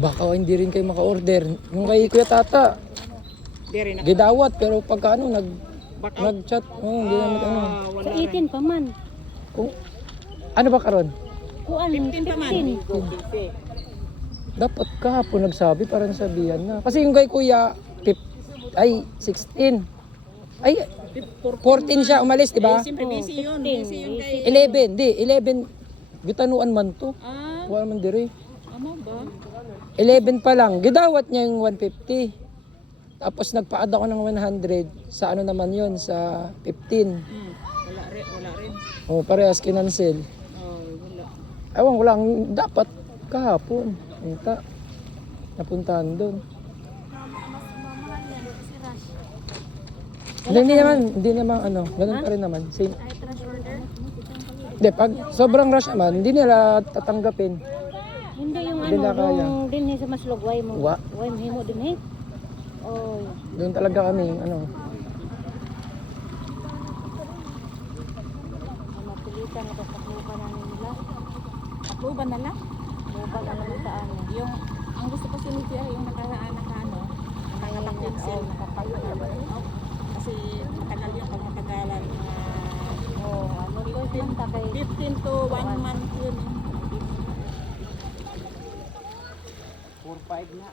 Baka hindi rin kayo maka-order. Yung kay Kuya Tata, gidawat pero pagka ano, nag-chat, hindi na ano. Sa 18 pa man. Kung, ano ba karon? Kuan, 15 pa man. Dapat kahapon nagsabi para nasabihan na. Kasi yung kay Kuya, 16. Ay, 14 siya umalis, di ba? Siyempre busy yun. Busy yun kay... 11. Gitanuan man to. Wala man dire. Ano ba? 11 pa lang. Gidawat niya yung 150. Tapos nagpa-add ako ng 100 sa ano naman yon sa 15. Wala rin. Oh, parehas kinancel. Wala. Ewan ko lang, dapat kahapon. Kita. Napuntahan doon. Hindi naman ano, ganun pa rin naman. Same. Hindi, pag sobrang rush naman, hindi nila tatanggapin. Hindi yung Hindi na ano, kaya. yung dinhi sa maslog, way mo. Wa. Way mo himo dinhi. Oh. Doon talaga kami, ano. Mapilitan ito sa kluban na nila. Takluban na lang. Kluban na naman sa ano. Yung, ang gusto ko sinipya yung nakataan na ano, nakapag-cancel. Kasi matagal yung pag matagalan. Ano to yung takay. 15 to 1 month yun. 4-5 na.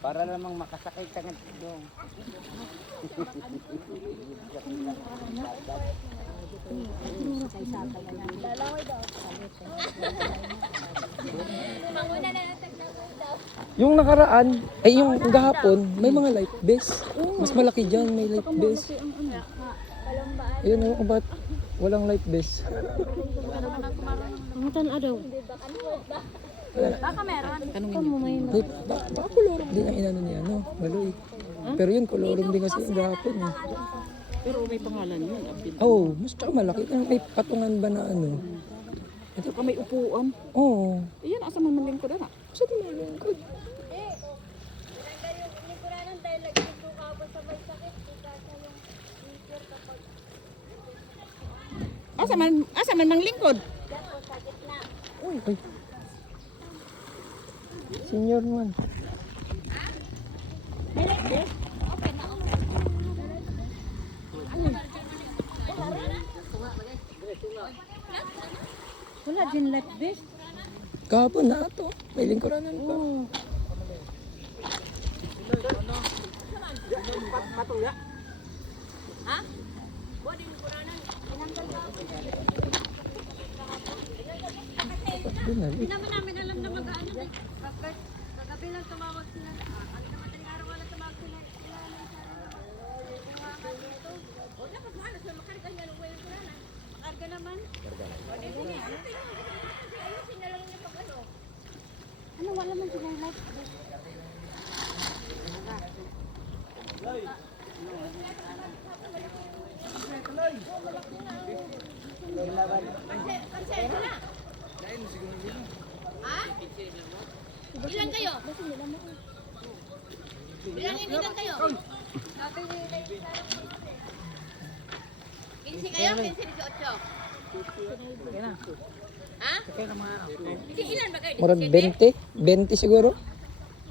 Para namang makasakay tangan doon. Yung nakaraan, ay yung gahapon, may mga light base. Mas malaki dyan, may light base. Ayun, ewan ko ba't walang light base. Ang tan-adaw. Tanungin niyo. Baka kolorum din ang inano niya, no? Baloy. Pero yun, kolorum din kasi yung gahapon. Eh. Pero may pangalan yun. Oh, mas tsaka malaki. May patungan ba na ano? Ito ka may upuan. Oo. Iyan, asa man malingkod na. Sa tumalingkod. Asa man manglingkod. Uy. Senior man. Wala din light base. Kahapon na ito. May lingkuranan pa. Matuya. Hindi naman namin alam na mag-ano eh. Kagabi lang tumawag sila. Ano naman ang araw wala tumawag sila. Wala pag mahal. So makarga niya ng wayo ko na. Makarga naman. Ayusin na lang niya pag ano. Ano wala man silang light. Ilan kayo? Ilan kayo? 15 kayo? 15, 18? Ha? Ilan ba kayo? Murag 20? 20 siguro?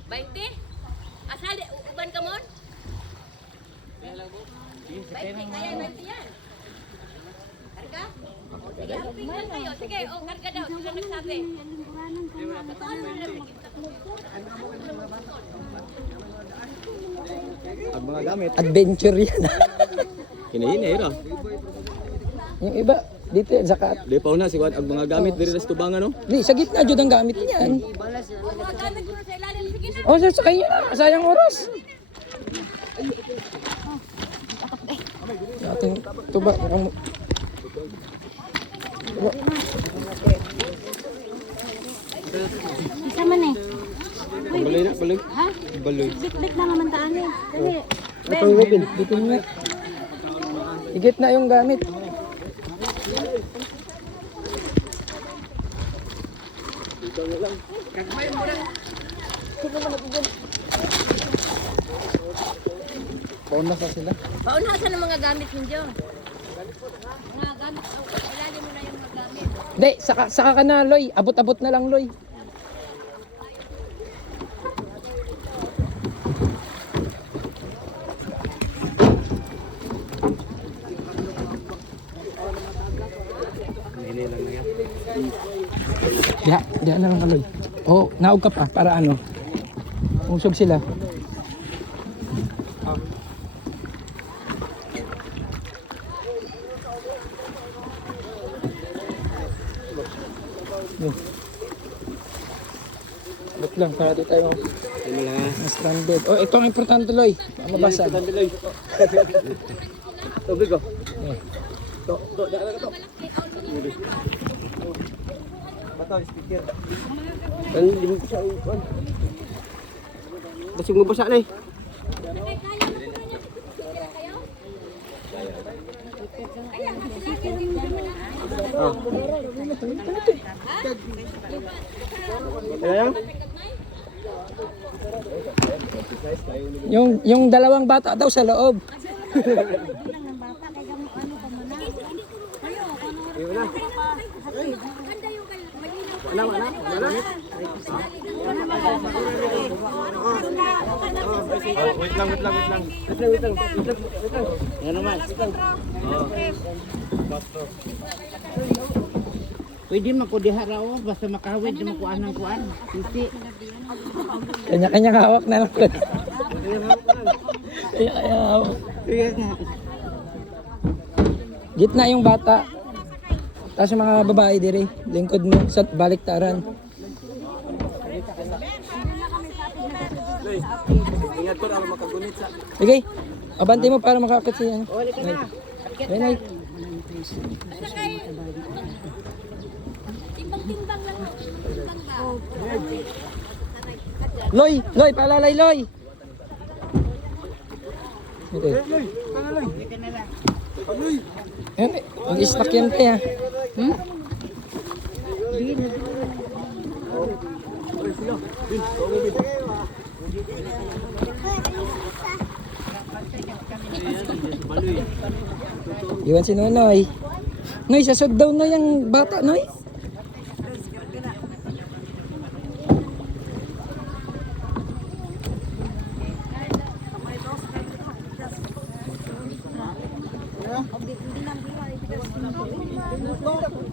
20? Asali, uban ka mo? 20 kaya, 20 yan. Karga? Sige, tingnan kayo. Sige, karga daw. Sila nagsabi. Ang mga gamit. Adventure yan. Hinahinay ra. Yung iba, dito yan, zakat. Di pa una, sigwan ang mga gamit diri sa tubangan no. Di, sa gitna dyan ang gamit niyan. Mga gamit mo sa ilalim. Sige na. Oh, sa kanya na. Sayang oras. Ating tuba. Isa man eh. Baloy na, baloy. Ha? Baloy. Bit-bit na naman taan eh. Dali. Ito yung Robin. Dito nga. Higit na yung gamit. Pauna sa sila. Paunasan ang mga gamit ninyo. Mga gamit. Ilalim mo na yung mga gamit. Hindi, saka ka na, Loy. Abot-abot na lang, Loy. Diyan na lang kaloy. Oh, naog ka pa para ano. Usog sila. Yun. Look lang, para di tayo stranded. Oh, ito ang importante, Loy. Mabasa. Tubig ko. Basig mo basa na eh. Yung dalawang bata daw sa loob. Pwede man ko diha raw basta makawid na makuan ng kuan. Hindi. Kanya-kanya hawak na lang. Kanya-kanya hawak. Gitna yung bata. Tapos yung mga babae dire, lingkod mo sa baliktaran. Ingat ko na makagunit sa. Sige, abante mo para makakit siya. Nay. Timbang-timbang lang. Timbang ka. Loy, paalalay, Loy. Okay. Yan, mag-stack yan kaya. Iwan si Nonoy. Noy, sa shutdown na yung bata, Noy.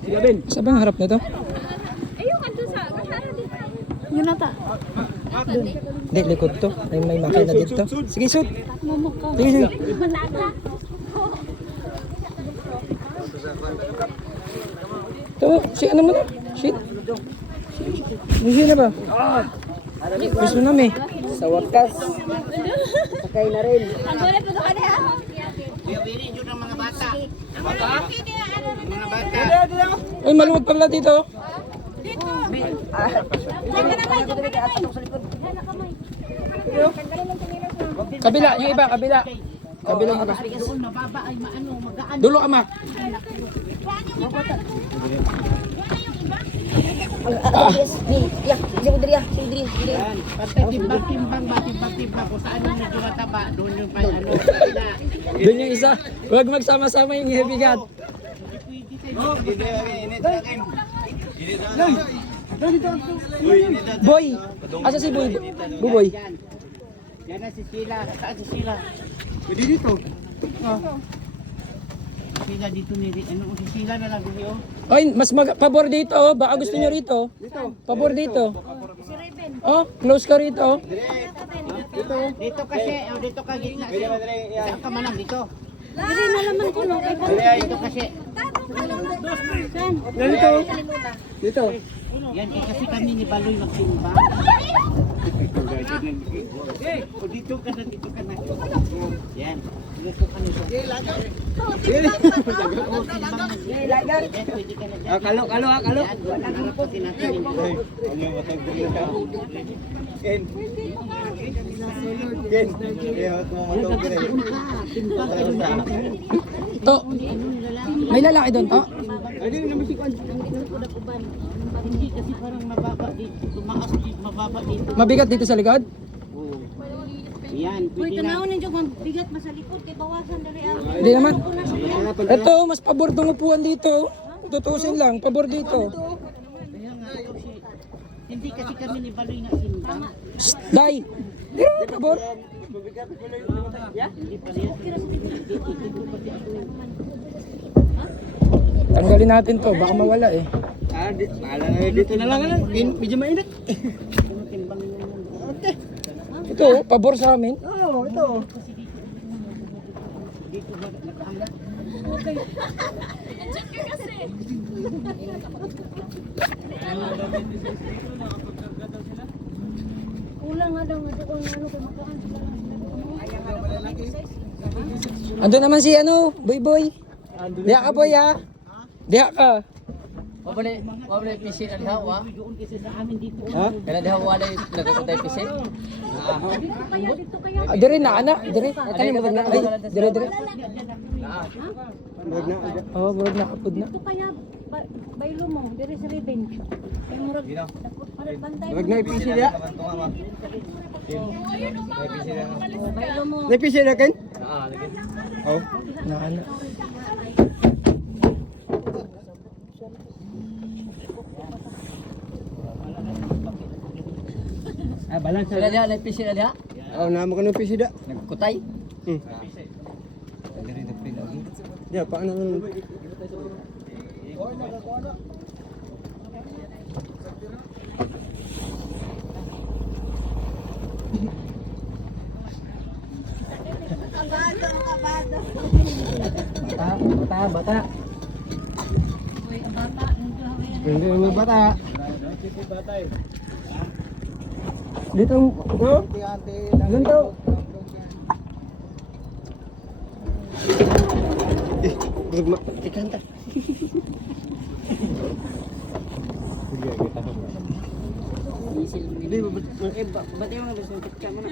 Sige Ben. Saan ba ang harap na to? Ayun, andun sa kasara dito. Yun ata. Hindi, likod to. May makina dito. Sige, shoot. Sige, sige. Malata. Ito, si ano mo na? Shit. Hindi na ba? Gusto namin. Sa wakas. Sakay na rin. Ang gulay po ka na. Bibili jud ng mga bata. Mga bata. Ay, maluwag pala dito. Kabila, yung iba, kabila. Kabila yung iba. Doon mababa ay maano magaan. Dulo ka, Mak. Yan. Pagka timbang-timbang ba timbang-timbang kung saan yung medyo mataba, doon yung pa ano. Doon yung isa. Huwag magsama-sama yung heavy gun. Boy! Asa si Boy? Buboy? Yan. Yan na si Sheila. Saan si Sheila? Pwede dito. Sheila dito ni ano si Sheila na lang dito. Ay, mas pabor dito. Oh. Baka gusto nyo rito. Pabor dito. Oh, close ka rito. Dito kasi, dito ka gitna. Saan ka manang dito? Dito kasi. Dito. Yan kasi kami ni Baloy magsimba. O dito ka na. Yan. Dito ka na. Kalo. Yan, wala na po tinatawin. Ken. Ken. To. May lalaki doon, to. Hindi kasi parang mababa dito. Tumaas dito, mababa dito. Mabigat dito sa likod. Oo. Yan, pwede na. Ninyo kung bigat mas sa likod kay bawasan dali ang. Hindi naman. Ito, mas pabor tong upuan dito. Tutusin lang, pabor dito. Kaya nga, hindi kasi kami ni Baloy na simba. Shh, Day! Di naman pabor. Hindi pa rin. Tanggalin natin to, baka mawala eh. Paalam na dito na lang. Medyo mainit. Okay. Ito, pabor sa amin. Oo, ito. Kulang nga daw, nga doon, ano, kumakaan sila lang sila. Ando naman si ano, Boy Boy. Diha ka boy ha. Diha ka. Wala PC na diha wa. Ha? Kaya diha wala nagtatay PC. Dire na ana, dire. Kani mo na. Ay, dire dire. Huwag na. Oh, bro na kapod na. Ito kaya, baylo mo, dire sa revenge. Kaya murag, parang bantay mo. Huwag na ipisi niya. Baylo mo. Napisi na kin? Oo. Na ana. Balance. Sila diha na PC na diha. Oo, namo ka ng pisi da. Nagkutay. Ya, paano nun? Bata. Hindi mo bata. Dito. Oh. Ganito. Gugma. Ikanta. Hindi, ba't yung nabas ng pagka mo na?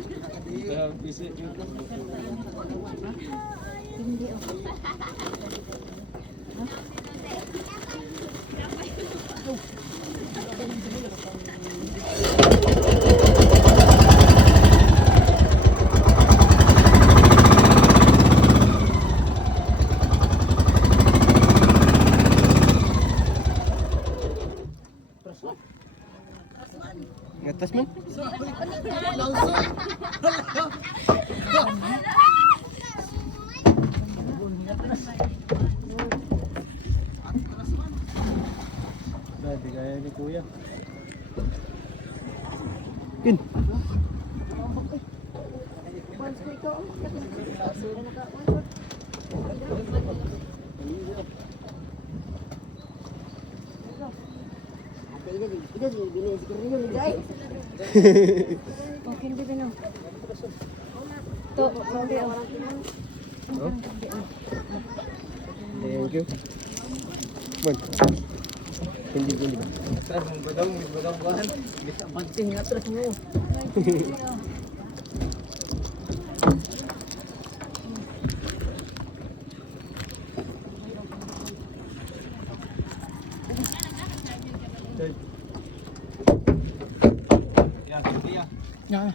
Ngatas man? Dati kaya ni kuya. Kin. Okay, hindi ba na? To, hindi ako. Thank you. Bon. Hindi ba? Bisa banting nga terus mo. Na.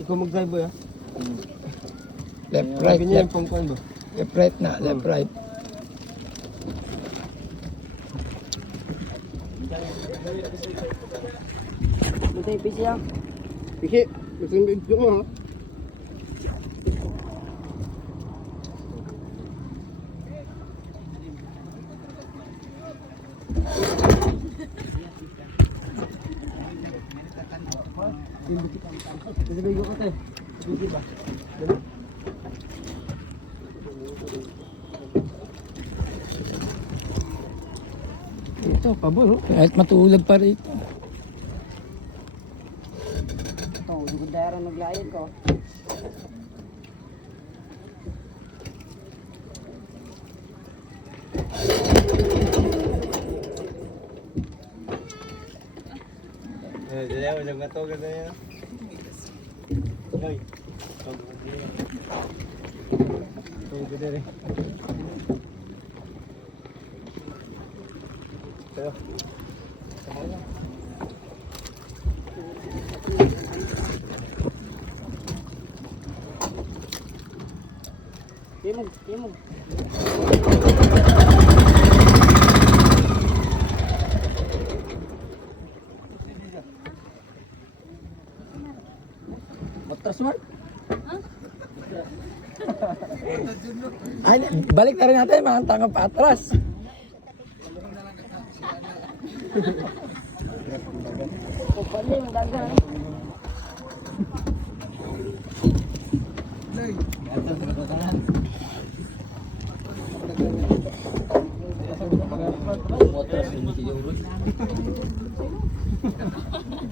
Ikaw mag-drive boy ha? Left right, Sabi niya left, yung pangkuan ba? left right na, left right. Bantay PC ya. Piki, gusto yung video mo ha? Kasi bigo ko tayo. Bigo ba? Ito, pabor. Oh. Kahit matulog pa rito. Ito, dugudara naglayad ko. Jadi ako nagatogan na yan. Hoy. Hoy, gede rin. Pero. Timog. Matras man? Ay, balik na rin natin, mga tangang patras. Paling dagan.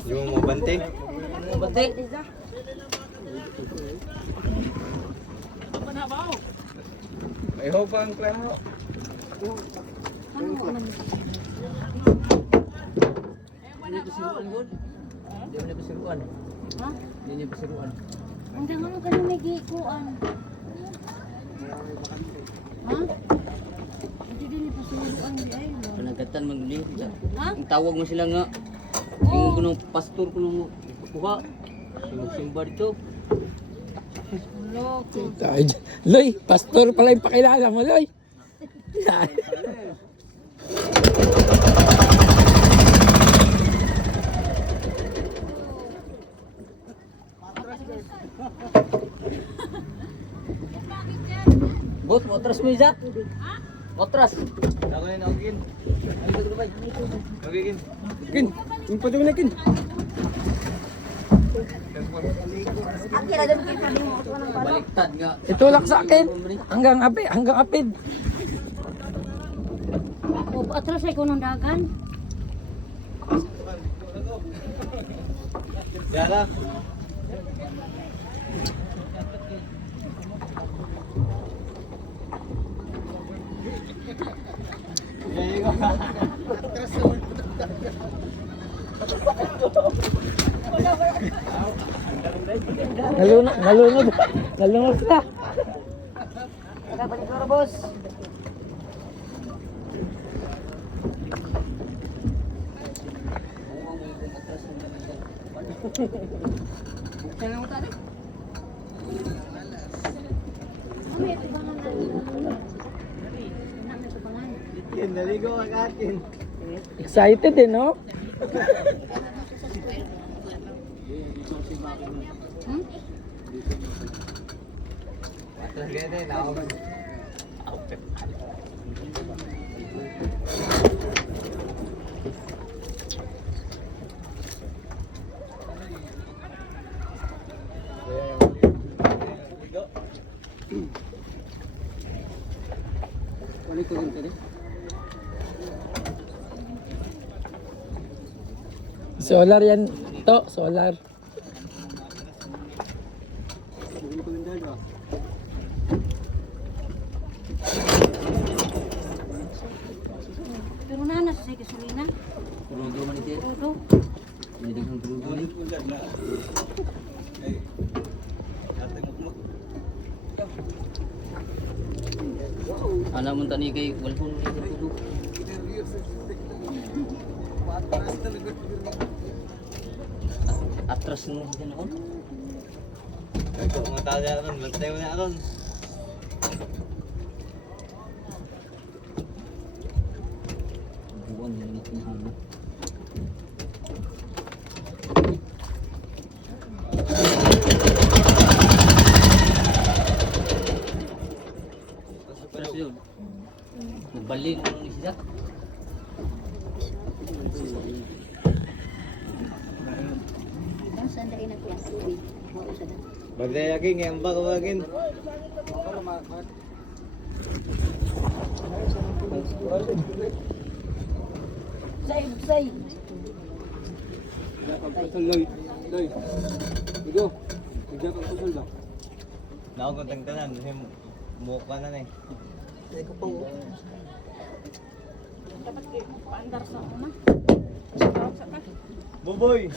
Yung mga bante. Bante. May hope ang klaro. Hindi mo na bisiruan. Ha? Hindi niya bisiruan. Ang dangan mo ganun may gikuan. Ha? Hindi din ipasunuan di ay. Panagatan man ni. Ha? Ang tawag mo sila nga. Yung kunong pastor kunong kuha. Yung simba dito. Loko. Tayo dyan. Loy, pastor pala yung pakilala mo, Loy. Bot, motras mo isa. Motras. Ako na nagigin. Nagigin. Kin, yung pa na kin. Baliktad nga. Itulak sa akin. Hanggang apid. O, atras ay kunong dagan. Yara. Nalunod na. Balik ko boss. Kami ito bangan na. Namin ito bangan. Yan, naligo ang atin. Excited eh, no? Talaga din, ako. Solar yan. To, solar. Pero nanas sa gasolina. Turudo man ito. Tudo. May dagang turudo ni. Anak mo tani kay walpon ni turudo. Atras mo din ako. Ito, mga tali aron. Bantay mo na aron. Buwan ni natin habo. Atras yun. Nagbalik mo ni siya. Saan dahil na klase? Mao sa dahil. Bagay lagi, ngayon ba kawagin? Say. Naku kong tangtanan, mukha na na eh. Dapat kayo paandar sa una. Buboy!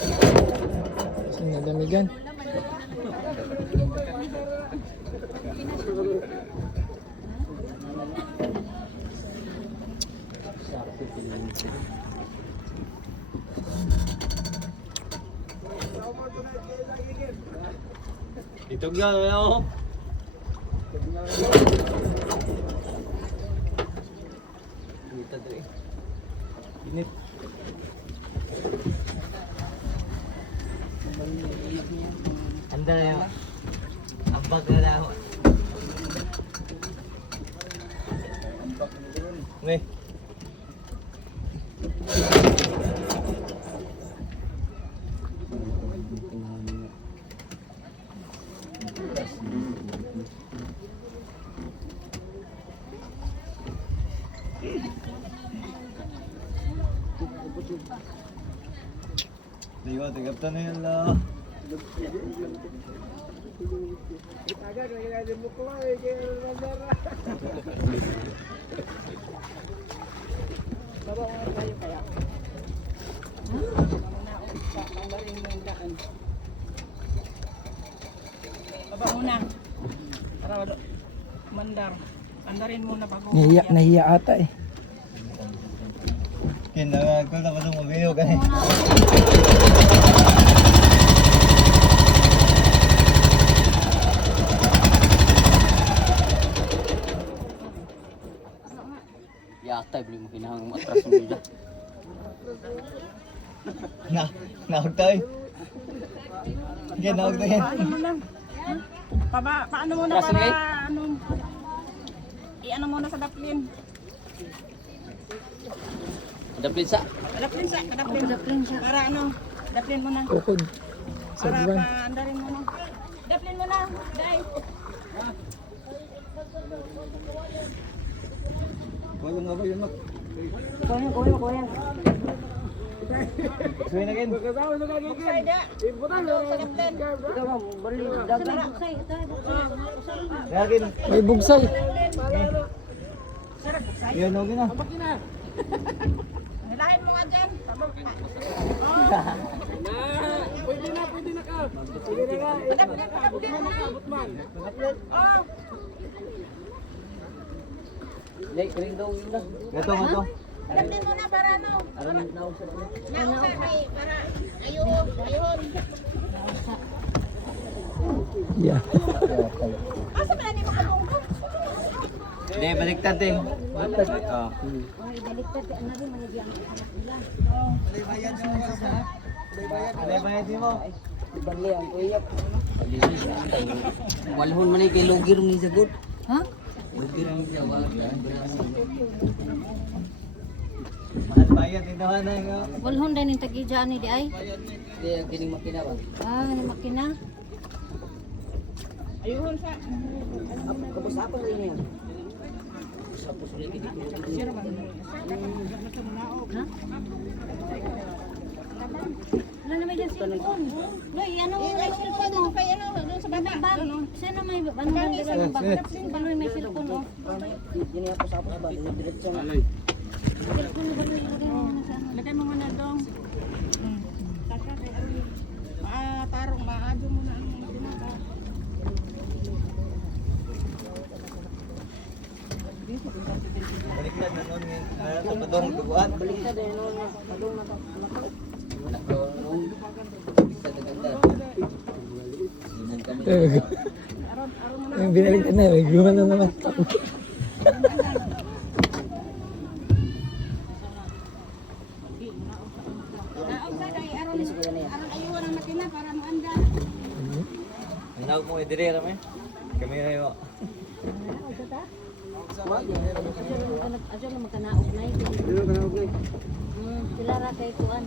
Kasi nadamigan. Itog na ako. Init na eh. Init. Anda na yun. Ambag na ako. May. Di ko, tigap na yun lang. Baba muna. Para mandar. Andarin muna bago. Nahiya ata eh. Kinangag ko na itong mabiyo kasi. Yata, beli mo kinahang matras mo dyan. Naog tayo. Sige, naog tayo. Paano muna? Paano muna Trasin para kayo? ano? I-ano muna sa daplin. Daplin sa. Daplin sa. Para ano? Daplin muna. Ukod. Sa Para buwan. paandarin muna. Daplin muna. Dai. Suwi na kin. Buksay da. Sa daplin. Kaya kin. May bugsay. Yun, okay na. Nilahin mo nga dyan. Oh. Dai, kering daw yun lang. Gato, gato. Daplin muna para ano? Alam mo na ako sa daplin. Nausa kay para ayun. Yeah. Asa ba ni makabungkot? Hindi, baliktad eh. Baliktad. Oo. Bayad mo. Walhon man kay lugir ni sagot. Ha? Lugir ni jawab. Mahal bayad din naman na nga. Walhon din yung tagidya ni di ay. Dia kining makina ba? Ah, ni makina. Ayun sa. Kapos apa rin yan? Sapos ulit kini. Wala na may dyan cellphone. Loy, ano mo may cellphone mo? Kay ano doon sa baba. Bag. Sino may ano bang sa bag? Baloy may cellphone mo. Dini ako sapos ba? Diretso na. Cellphone mo baloy lagay mo na sa ano. Lagay mo muna dong. Tarong maadyo mo na ang tinata. Baliktad na nun. Sa padong tubuan. Baliktad eh no. Padung na to. Anak ko nung sa ganda. Sinan kami. Yung binaliktad na. May gumano naman. Aron ayuan ang makina para maanda. Ang mo idiri rame. Kami ayo. Adyo na magkanaog na yun. Dilo ka na okay. Sila ra kay kuan.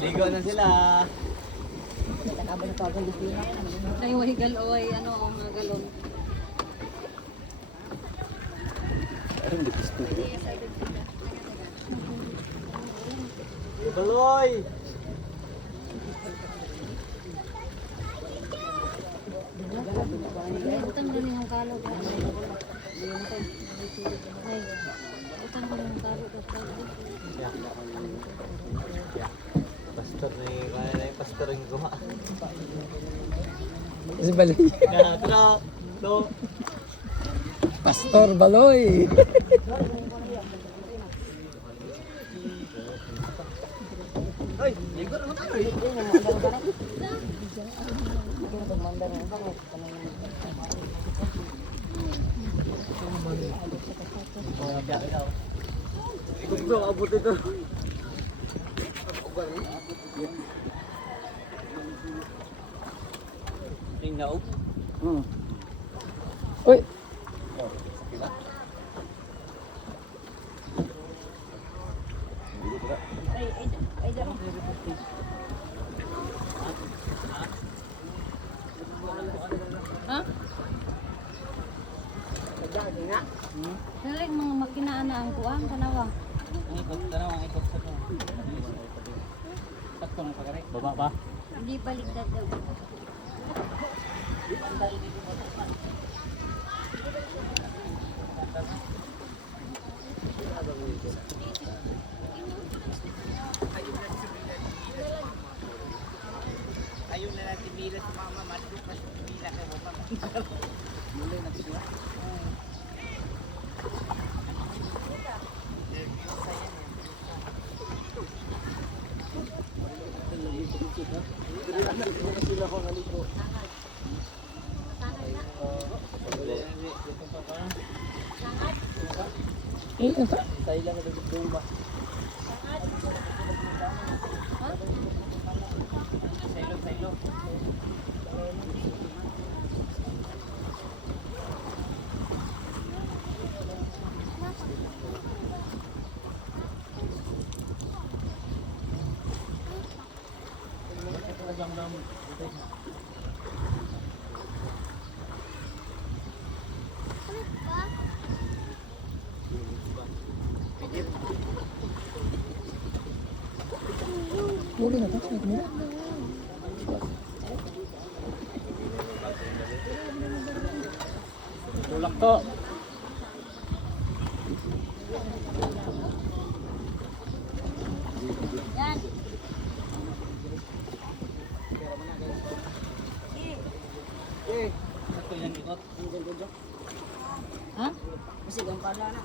Ligo na sila. Ay, way galoy, ano, mga galon. Baloy! Utang na niyang kalo. Ay, utang na niyang kalo. Pastor ni kaya na yung pastor yung guha. Si Baloy. Tara, to. Pastor Baloy. Uy! Dali mga makinaan na ang kuwang kanawa. Baba ba? Hindi baligtad daw. Ayun na natin bila si mama, malukas bila kay mama. Muli na sila. Eh, ito. Huli na to. Sige mo. Tulak to. Ha? Kasi kung pala na.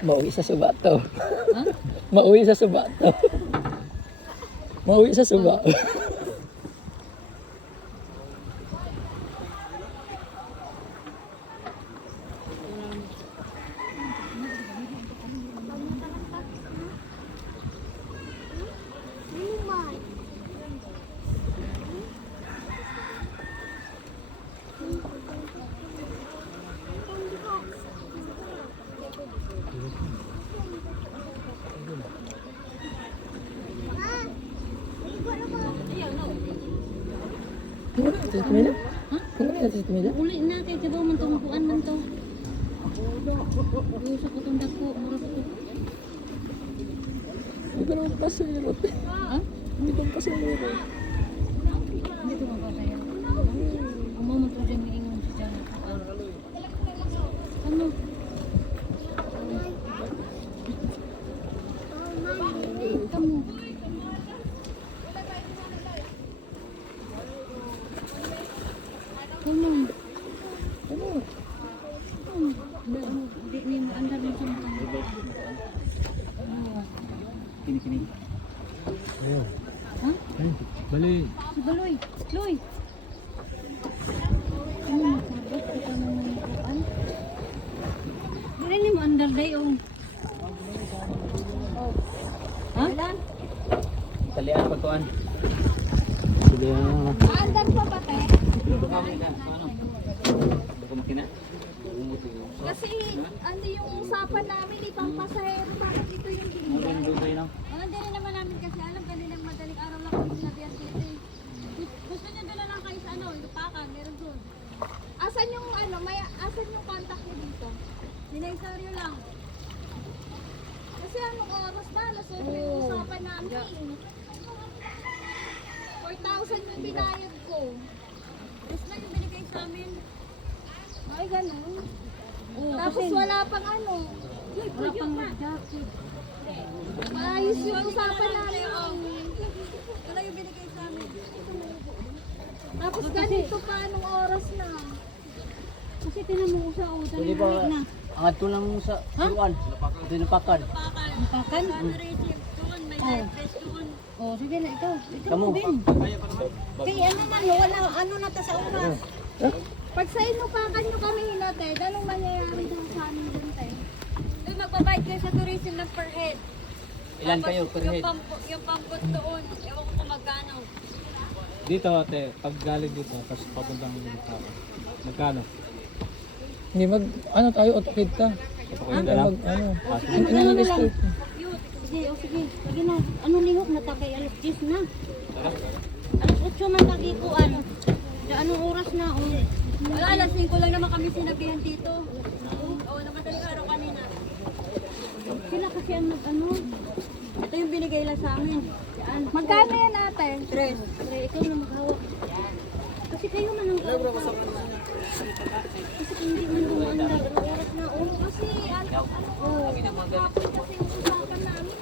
Mauwi sa Subato. Mauwi sa Subato. Mauwi sa Suba. Kung ano natin sa Mila? Kung ano natin sa Mila? Uli na kay kabaw man tong kuan man to. Usa ko tong dako, mura ko to. Hindi ko naman pasirot. Ha? Hindi ko pasirot. Hindi to mabasaya. Amo man to dyan ingon sa dyan. Ano? Kamu. Kamu. Di ni mo andar mo sa mga. kini-kini. Bali. Si Baloy. Loy. Ano mo sabot? Ito mo naman. Dire ni mo andal day oh. Ha? Talian ko tuan. Andal pa ba te? Ako makina. Kasi ano yung usapan namin, ipampasahero, bakit ito yung binigay? Hindi rin naman namin kasi alam, kaninang madaling araw lang kami sinabihan dito eh. Gusto niyo doon na lang kayo sa ano, lupakan, meron doon. Asan yung ano, asan yung contact niyo dito? Dinaysaryo lang. Kasi anong oras ba? Alas 8 yung usapan namin. 4,000 yung binayad ko. Tapos na yung binigay sa amin. Ay, ganun. Tapos wala pang ano. Wala pang jacket. Maayos yung usapan namin. Wala yung binigay sa amin. Tapos ganito pa anong oras na. Kasi tinan mo sa utan na. Angat to lang sa suruan. Dinapakan. Pakan? Doon, may life vest doon. Oh, sige na ito. Ito Kamu. din. Kaya ano man, wala ano na ta sa oras. Pag sa inyo pakan nyo kami hinatid, anong mangyayari daw sa amin dun tayo? Doon magbabayad kayo sa tourism ng per head. Ilan kayo per head? Yung pampot doon, ewan ko kung magkano. Dito ate, pag galing dito, tapos papuntang dito. Magkano? Hindi ano tayo, otokid ta. Okay na lang. Ano yung escort? Sige, o sige. Sige na. Ano lihok na takay? Alas 10 na. Alas 8 man tagikuan. Anong oras na? Wala, alas 5 lang naman kami sinabihan dito. Oo, namadaling araw kanina. Sila kasi ang ano. Ito yung binigay lang sa amin. Yan. Magkano yan ate? 3. Pre, ikaw na maghawak. Kasi kayo man ang hawak. Kasi hindi man dumanda. Anong oras na? Oo, kasi ano. Oo. Kasi yung usapan namin.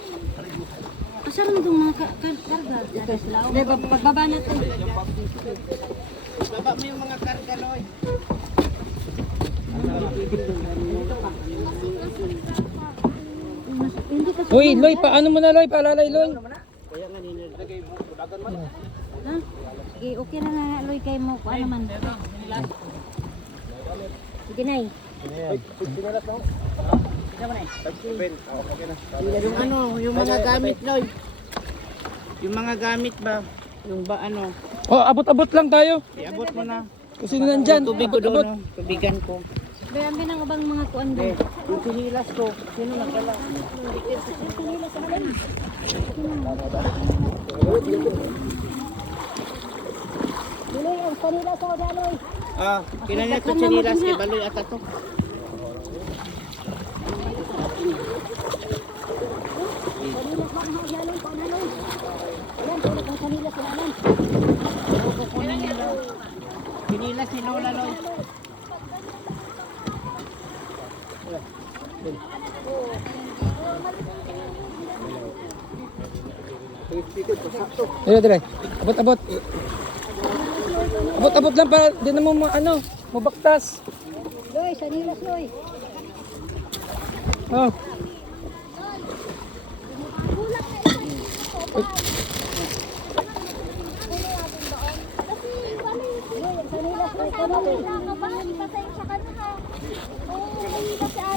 Asan mo itong mga karga? Hindi, pagbaba natin. Baba mo yung mga karga, Loy. Hindi kasi. Uy, Loy, paano mo na, Loy? Paalalay, Loy. Ha? Sige, okay na nga, Loy, kayo mo. Ano man. Sige, Nay. Yung ano, yung mga gamit, Loy. Yung mga gamit ba? Yung ba ano? Oh, abot-abot lang tayo. Iabot mo na. Kasi nandyan, Tubig ko abot-abot. doon, tubigan ko. Bayan binang ubang mga kuan doon. Yung sinilas ko, sino nagdala? Duloy, ang kanila sa Odaloy. Ah, kinanya to sinilas kay Baloy at ato. Kanila pa ang Odaloy, Odaloy. Ayan, tulad ang kanila sa alam. Sinilas si Lola, Loy. Dire, dire. Abot-abot. Abot-abot lang para di na mo mabaktas. Loy, sanilas, Loy. Oh. Sanilas, Loy.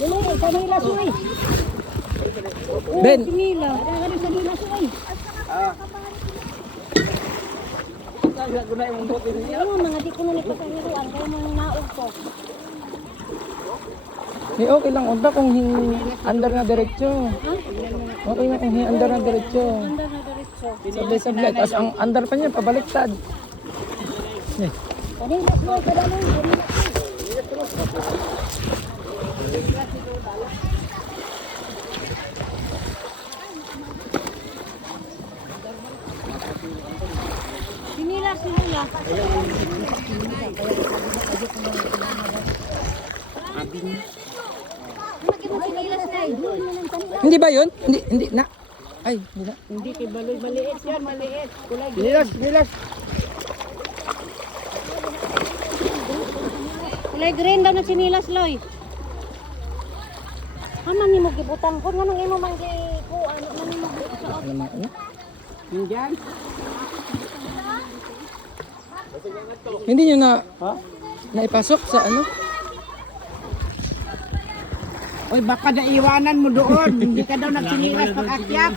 Loy, sanilas, Loy. Ben, Kanila. Ano sanilas, Loy? Ano mga di ko na nagpapaniruan, kayo mga naog ko. okay lang unta kung under na diretso. Okay na kung under na diretso. Under na diretso. Sablay-sablay. Tapos ang under pa niya, pabaliktad. Sanilas, Loy. Kadaloy, sanilas, Loy. Sinilas, sinilas. Sinilas na Hindi ba yun? Hindi na. Ay, hindi na. Hindi kay Baloy, maliit yan, maliit. Sinilas, sinilas. kulay green daw na sinilas, Loy. Haman ni mo gibutang ko nganong imo man gi ko ano man ni mo sa Ano mga ano? Diyan. Hindi nyo na naipasok sa ano? Oy, baka naiwanan mo doon. Hindi ka daw nagsinilas pag-akyat.